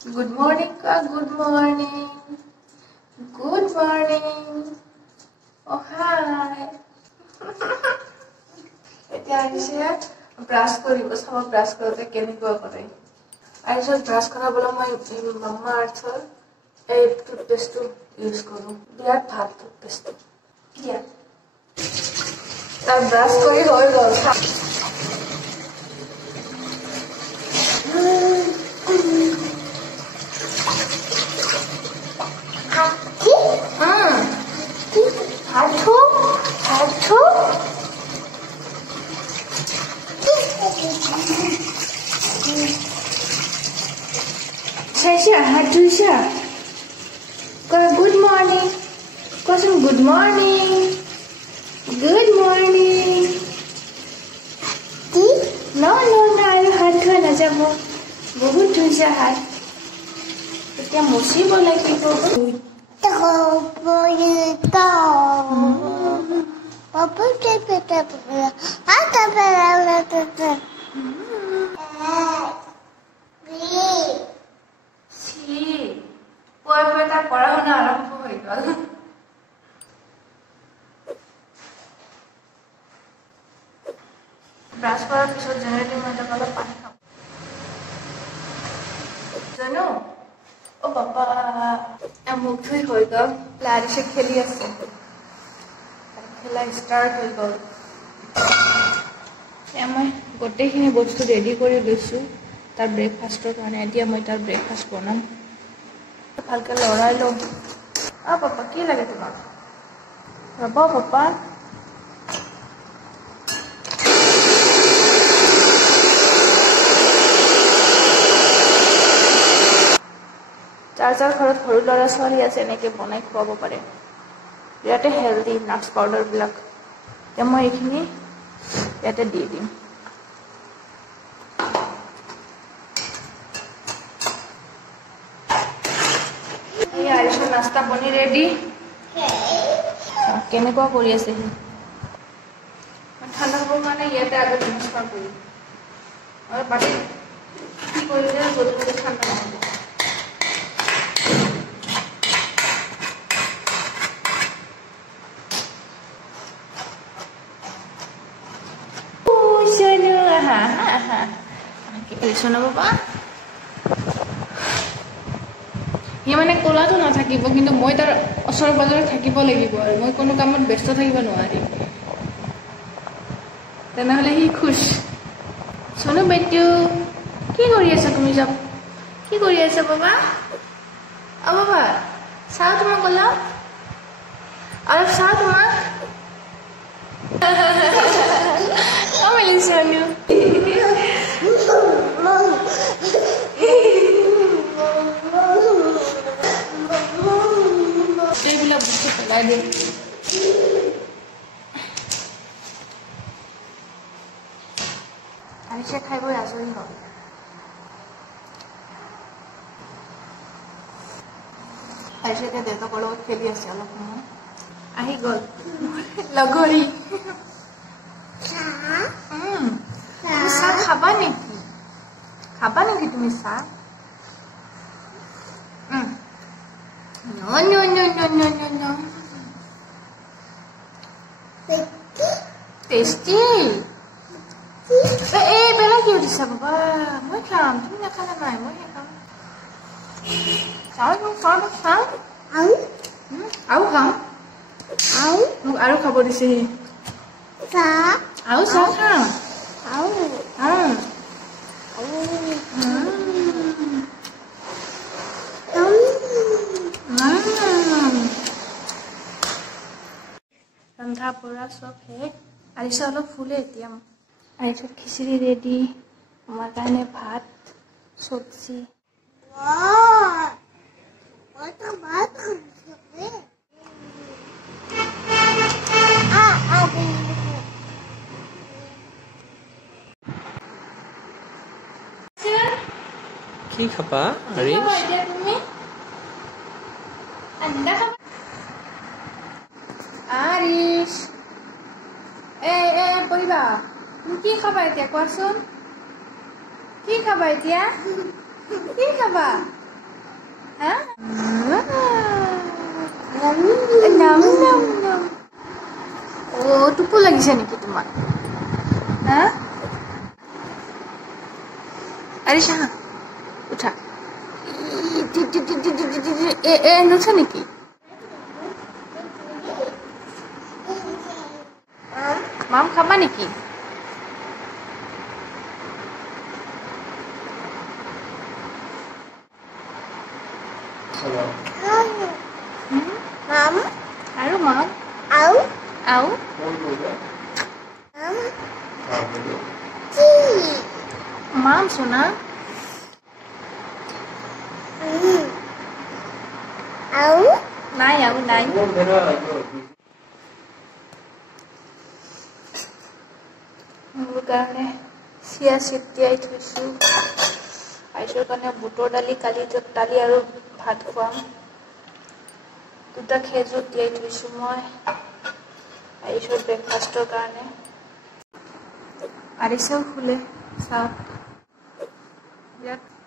Good morning, good morning. Good morning. Oh, hi. Arish, brush kori, bas hum brush करते केने को करे. Arish brush करना बोला मैं मम्मा अर्थ एक टूथपेस्ट यूज करूँ. दिया था टूथपेस्ट. दिया. तब brush करी होएगा. Good morning. Question. Good morning. Good morning. No. I had to another book. বহুত ধুইছে হাত এতিয়া মুছিব লাগিব পড়াশোনা আরম্ভ হয়ে গেল ব্রাশ করার পিছত জেনারেটর মধ্যে গেল পানি খাব জানো ও বাবা মুখ ধুই হয়ে গেল লারিশে খেলি আছে খেলা স্টার্ট হয়ে গেল মই গোটেইখিনি বস্তু রেডি করে লৈছো তার ব্ৰেকফাস্টৰ কাৰণে এতিয়া মই তাৰ ব্ৰেকফাস্ট বনাম ভালকে লৰাই লওঁ পাপা কি লাগে তোমাক ৰব পাপা যাৰ ঘৰত সৰু ল'ৰা ছোৱালী আছে এনেকে বনাই খুৱাব পাৰে ইয়াতে হেলদি নাটছ পাউডাৰ বিলাক এতিয়া মই এইখিনি ইয়াতে দি দিম আৰিশৰ নাস্তা বনি ৰেডি কেনেকুৱা কৰি আছে ঠাণ্ডা হ'বৰ কাৰণে ইয়াতে আগত নমস্কাৰ কৰিম আৰু বাকী কি কৰিলে জলদি ঠাণ্ডা নহ'ব Sono papa. He মানে কোলাটো না থাকিব কিন্তু মই তাৰ অসৰ বজাৰত থাকিব লাগিব আৰু মই কোনো কামত ব্যস্ত থাকিব নোৱাৰি তেনেহলে হি খুশ সোনু বেটু কি কৰি আছা তুমি সব কি কৰি আছা বাবা বাবা চাও তোমাক কলা আৰু চাও তোমাক মেলিছানো এইবিলাক বস্তু পেলাই দিম আৰিছে খাই বৈ আজৰি হ'ল আৰিছে এতিয়া দেউতাকৰ লগত খেলি আছে অলপ সময় আহি গ'ল লগৰী চাহ খাবা নেকি তুমি চাহ No. Tasty. Bella কি দিছা বাবা মই খাম তুমি না খালা নাই মই খাম চাও আউ খাম মোক আৰু খাব দিছে চাহ খাম ৰন্ধা পৰা সব শেষ আৰিছা অলপ ফুলে এতিয়া আৰিছৰ খিচিৰি ৰেডি আমাৰ কাৰণে ভাত চব্জি কি খাবা আৰিছ Arish, পঢ়িবা তুমি কি খাবা এতিয়া কোৱাচোন কি খাবা এতিয়া কি খাবা হা নাম নাম নাম ও টুপু লাগিছে নেকি তোমাক হা আরে শাহ উঠা এ নুঠে নেকি মাম খাবা নেকি মাম আৰু মাম আউ আউ মাম সোনা আউ নাই আউ নাই মোৰ কাৰণে চিয়া চিট তিয়াই থৈছোঁ আইছৰ কাৰণে বুটৰ দালি কালি দালি আৰু ভাত খুৱাম দুটা খেজুৰ তিয়াই থৈছোঁ মই আইছৰ ব্ৰেকফাষ্টৰ কাৰণে আৰিছেও শুলে চাওক ইয়াত